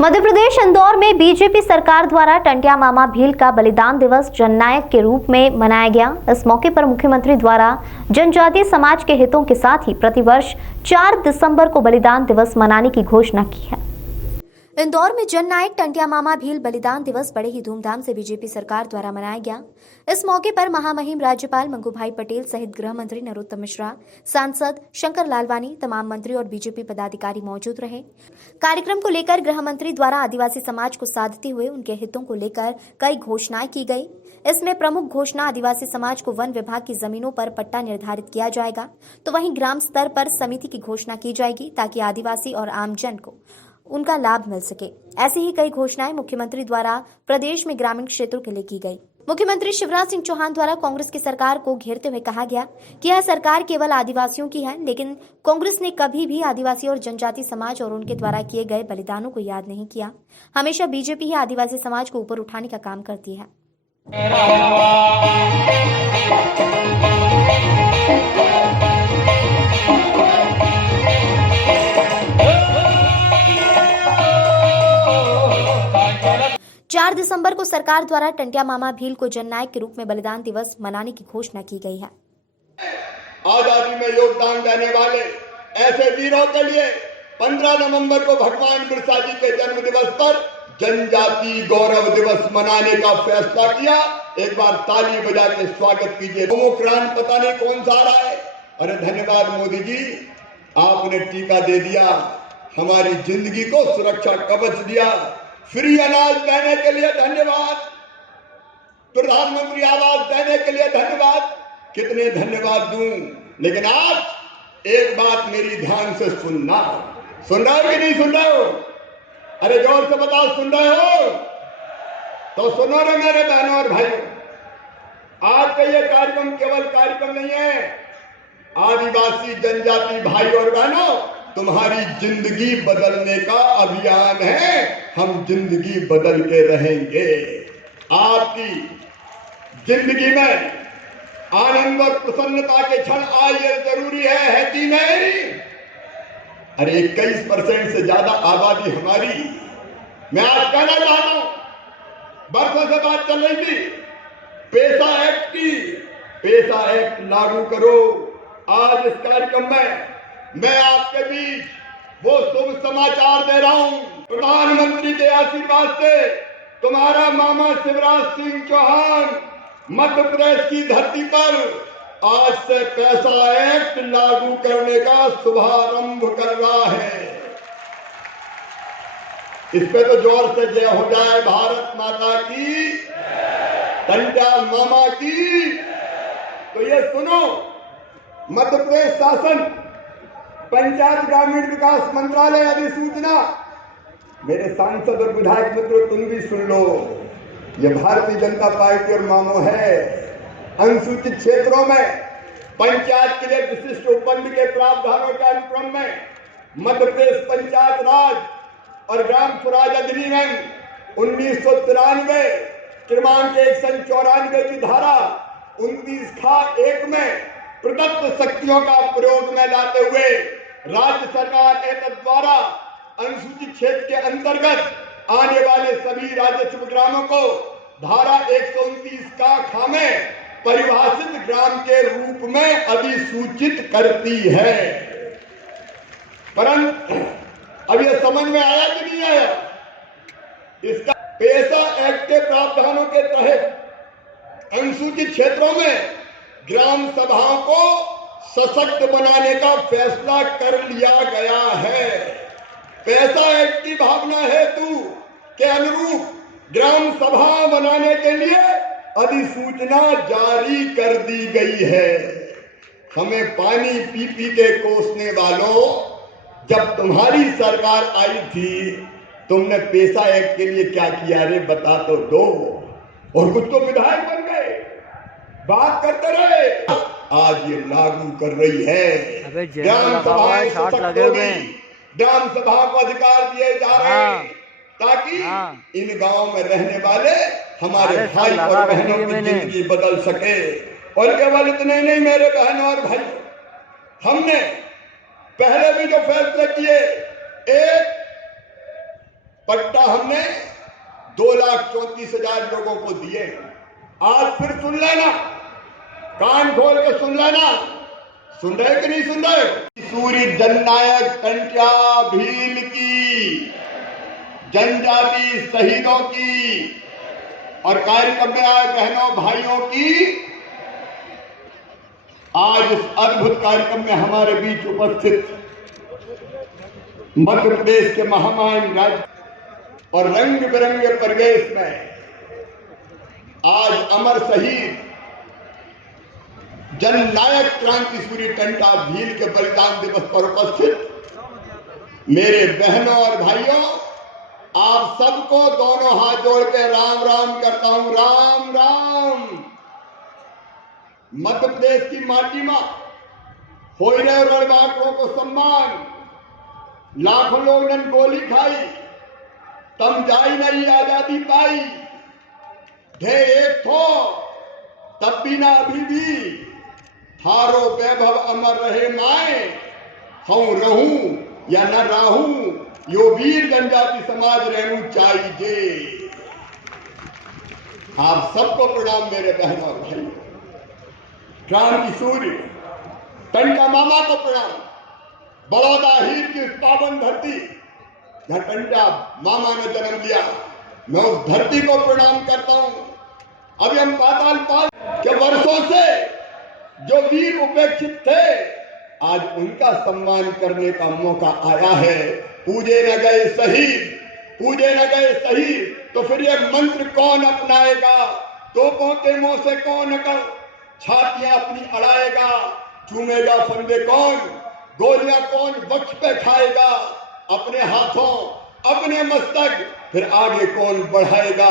मध्य प्रदेश इंदौर में बीजेपी सरकार द्वारा टंटिया मामा भील का बलिदान दिवस जननायक के रूप में मनाया गया। इस मौके पर मुख्यमंत्री द्वारा जनजातीय समाज के हितों के साथ ही प्रतिवर्ष 4 दिसंबर को बलिदान दिवस मनाने की घोषणा की है। इंदौर में जननायक टंटिया मामा भील बलिदान दिवस बड़े ही धूमधाम से बीजेपी सरकार द्वारा मनाया गया। इस मौके पर महामहिम राज्यपाल मंगू भाई पटेल सहित गृह मंत्री नरोत्तम मिश्रा, सांसद शंकर लालवानी, तमाम मंत्री और बीजेपी पदाधिकारी मौजूद रहे। कार्यक्रम को लेकर गृह मंत्री द्वारा आदिवासी समाज को साधते हुए उनके हितों को लेकर कई घोषणाएं की गई। इसमें प्रमुख घोषणा आदिवासी समाज को वन विभाग की जमीनों पर पट्टा निर्धारित किया जाएगा, तो वहीं ग्राम स्तर पर समिति की घोषणा की जाएगी ताकि आदिवासी और आमजन को उनका लाभ मिल सके। ऐसी ही कई घोषणाएं मुख्यमंत्री द्वारा प्रदेश में ग्रामीण क्षेत्रों के लिए की गई। मुख्यमंत्री शिवराज सिंह चौहान द्वारा कांग्रेस की सरकार को घेरते हुए कहा गया कि यह सरकार केवल आदिवासियों की है, लेकिन कांग्रेस ने कभी भी आदिवासी और जनजाति समाज और उनके द्वारा किए गए बलिदानों को याद नहीं किया। हमेशा बीजेपी ही आदिवासी समाज को ऊपर उठाने का काम करती है। 4 दिसंबर को सरकार द्वारा टंटिया मामा भील को जननायक के रूप में बलिदान दिवस मनाने की घोषणा की गई है। आजादी में योगदान देने वाले ऐसे वीरों के लिए 15 नवंबर को भगवान बिरसा जी के जन्म दिवस पर जनजाति गौरव दिवस मनाने का फैसला किया। एक बार ताली बजा के स्वागत कीजिए। डेमोक्रान पता नहीं कौन सा रहा है। अरे धन्यवाद मोदी जी, आपने टीका दे दिया, हमारी जिंदगी को सुरक्षा कवच दिया। फ्री अनाज देने के लिए धन्यवाद, प्रधानमंत्री आवास देने के लिए धन्यवाद। कितने धन्यवाद दूं, लेकिन आज एक बात मेरी ध्यान से सुनना। सुन रहे हो कि नहीं सुन रहे हो? अरे जोर से बताओ, सुन रहे हो? तो सुनो रे मेरे बहनों और भाइयों, आज का ये कार्यक्रम केवल कार्यक्रम नहीं है। आदिवासी जनजाति भाई और बहनों, तुम्हारी जिंदगी बदलने का अभियान है। हम जिंदगी बदल के रहेंगे। आपकी जिंदगी में आनंद और प्रसन्नता के क्षण आए, ये जरूरी है कि नहीं? अरे 21% से ज्यादा आबादी हमारी। मैं आज कहना चाहता हूं, बरसों से बात चल रही थी पैसा एक्ट की। पैसा एक्ट लागू करो। आज इस कार्यक्रम में मैं आपके बीच वो शुभ समाचार दे रहा हूं। प्रधानमंत्री के आशीर्वाद से तुम्हारा मामा शिवराज सिंह चौहान मध्य प्रदेश की धरती पर आज से पैसा एक्ट लागू करने का शुभारंभ कर रहा है। इस पे तो जोर से जय हो जाए। भारत माता की, टंटिया मामा की। तो ये सुनो, मध्य प्रदेश शासन पंचायत ग्रामीण विकास मंत्रालय अधिसूचना, मेरे सांसद और विधायक मित्रों तुम भी सुन लो। ये भारतीय जनता पार्टी और मामो है। अनुसूचित क्षेत्रों में पंचायत के लिए विशिष्ट उपबंध के प्रावधानों के अनुक्रम में मध्य प्रदेश पंचायत राज और ग्राम स्वराज अधिनियम 1993 क्रमांक 194 की धारा 29(1) में प्रदत्त शक्तियों का प्रयोग में लाते हुए राज्य सरकार एतद द्वारा अनुसूचित क्षेत्र के अंतर्गत आने वाले सभी राजस्व ग्रामों को धारा 129 का खा में परिभाषित ग्राम के रूप में अधिसूचित करती है। परंतु अब यह समझ में आया कि नहीं आया? इसका पैसा एक्ट के प्रावधानों के तहत अनुसूचित क्षेत्रों में ग्राम सभाओं को सशक्त बनाने का फैसला कर लिया गया है। पैसा एक्ट की भावना हेतु के अनुरूप ग्राम सभा बनाने के लिए अधिसूचना जारी कर दी गई है। हमें पानी पी पी के कोसने वालों, जब तुम्हारी सरकार आई थी तुमने पैसा एक्ट के लिए क्या किया रे बता तो दो। और कुछ तो विधायक बन गए, बात करते रहे। आज ये लागू कर रही है। ग्राम सभाएं सशक्त होगी, ग्राम सभा को अधिकार दिए जा रहे हैं ताकि इन गांवों में रहने वाले हमारे भाई और बहनों की जिंदगी बदल सके। और केवल इतने ही नहीं मेरे बहनों और भाई, हमने पहले भी जो फैसले किए, एक पट्टा हमने 2,34,000 लोगों को दिए। आज फिर सुन लेना, कान खोल के सुन लेना। सुन रहे कि नहीं सुन रहे? सूरी जननायक टंट्या भील की, जनजाति शहीदों की और कार्यक्रम में आए बहनों भाइयों की आज इस अद्भुत कार्यक्रम में हमारे बीच उपस्थित मध्य प्रदेश के महामहिम राज्य और रंग बिरंगे परिवेश में आज अमर शहीद जननायक क्रांति सूर्य टंट्या भील के बलिदान दिवस पर उपस्थित मेरे बहनों और भाइयों, आप सबको दोनों हाथ जोड़ के राम राम करता हूं। राम राम। मध्य प्रदेश की माटी मां होइरे और रणबांकुरों को सम्मान। लाखों लोग ने गोली खाई, तम जाई नहीं आजादी पाई। ढे एक थो तब भी ना अभी भी, थारो वैभव अमर रहे माए। हूं रहूं या न राहूं, यो वीर जनजाति समाज रहनु चाहिए। आप सबको प्रणाम मेरे बहनों और भाई। क्रांति सूर्य टंट्या मामा को प्रणाम। बड़ौदा हीर की उस पावन धरती जहां टंट्या मामा ने जन्म लिया, मैं उस धरती को प्रणाम करता हूं। अभी हम पाताल पाल के वर्षों से जो वीर उपेक्षित थे, आज उनका सम्मान करने का मौका आया है। पूजे न गए शहीद, पूजे न गए शहीद, तो फिर ये मंत्र कौन अपनाएगा? तोपों के मुंह से कौन अकल, छातियां अपनी अड़ाएगा? चूमेगा फंदे कौन, गोलियां कौन वक्ष पे खाएगा? अपने हाथों अपने मस्तक फिर आगे कौन बढ़ाएगा?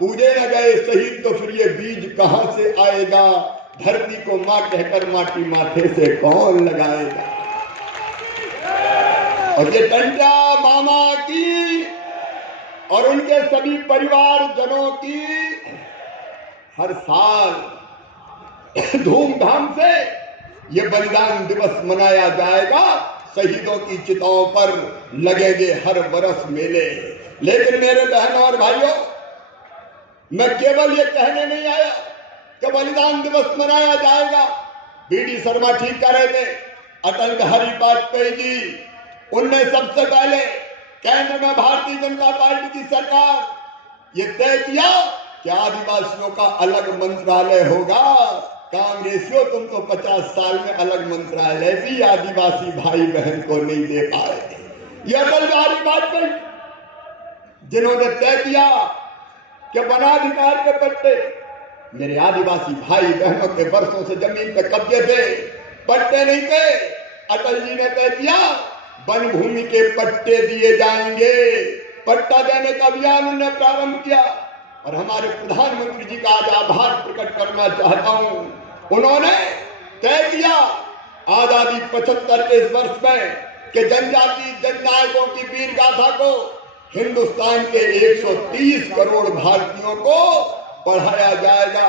पूजे न गए शहीद, तो फिर ये बीज कहां से आएगा? धरती को मां कहकर माटी माथे से कौन लगाएगा? और ये टंट्या मामा की और उनके सभी परिवार जनों की हर साल धूमधाम से ये बलिदान दिवस मनाया जाएगा। शहीदों की चिताओं पर लगेंगे हर बरस मेले। लेकिन मेरे बहनों और भाइयों, मैं केवल ये कहने नहीं आया कि बलिदान दिवस मनाया जाएगा। बीडी शर्मा ठीक कह रहे थे, अटल बिहारी वाजपेयी जी, उनने सबसे पहले केंद्र में भारतीय जनता पार्टी की सरकार ये तय किया कि आदिवासियों का अलग मंत्रालय होगा। कांग्रेसियों, तुम तो 50 साल में अलग मंत्रालय भी आदिवासी भाई बहन को नहीं दे पाए। ये अटल बिहारी वाजपेयी जिन्होंने तय किया कि वनाधिकार के पट्टे मेरे आदिवासी भाई बहनों के वर्षों से जमीन पे कब्जे थे, पट्टे नहीं थे। अटल जी ने तय किया वन भूमि के पट्टे दिए जाएंगे। पट्टा देने का अभियान उन्होंने प्रारंभ किया और हमारे प्रधानमंत्री जी का आज आभार प्रकट करना चाहता हूं। उन्होंने तय किया आजादी 75 के इस वर्ष में कि जनजाति जननायकों की वीर गाथा को हिंदुस्तान के 130 करोड़ भारतीयों को बढ़ाया जाएगा।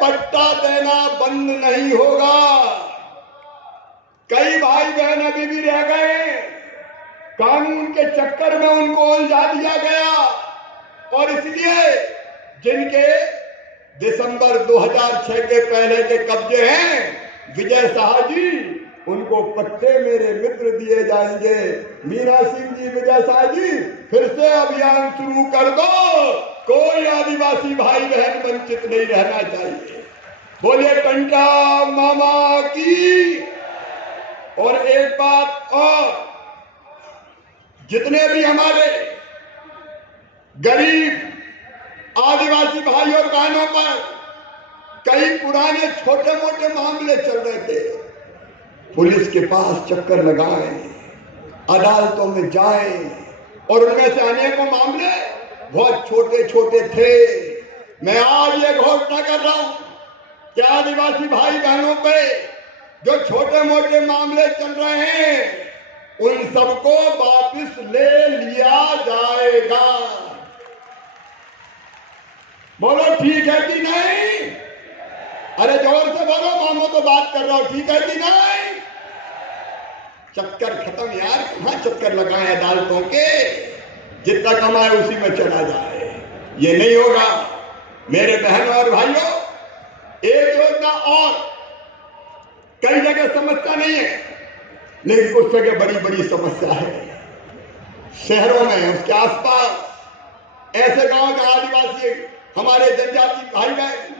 पट्टा देना बंद नहीं होगा। कई भाई बहन अभी भी रह गए, कानून के चक्कर में उनको उलझा दिया गया और इसलिए जिनके दिसंबर 2006 के पहले के कब्जे हैं, विजय शाह जी, उनको पट्टे मेरे मित्र दिए जाएंगे। मीरा सिंह जी, विजय शाह जी, फिर से अभियान शुरू कर दो। कोई आदिवासी भाई बहन वंचित नहीं रहना चाहिए। बोलिए टंट्या मामा की। और एक बात और, जितने भी हमारे गरीब आदिवासी भाई और बहनों पर कई पुराने छोटे मोटे मामले चल रहे थे, पुलिस के पास चक्कर लगाएं, अदालतों में जाएं और उनमें से अनेकों मामले बहुत छोटे छोटे थे। मैं आज ये घोषणा कर रहा हूं कि आदिवासी भाई बहनों पे जो छोटे मोटे मामले चल रहे हैं, उन सबको वापस ले लिया जाएगा। बोलो ठीक है कि नहीं? अरे जोर से बोलो, मामो तो बात कर रहा हूं, ठीक है कि नहीं? चक्कर खत्म यार, कहां चक्कर लगाए अदालतों के? जितना कमाए उसी में चला जाए। ये नहीं होगा मेरे बहनों और भाइयों। एक योजना और कई जगह समस्या नहीं है, लेकिन कुछ जगह बड़ी बड़ी समस्या है। शहरों में, उसके आसपास ऐसे गांव के आदिवासी हमारे जनजाति भाई बहन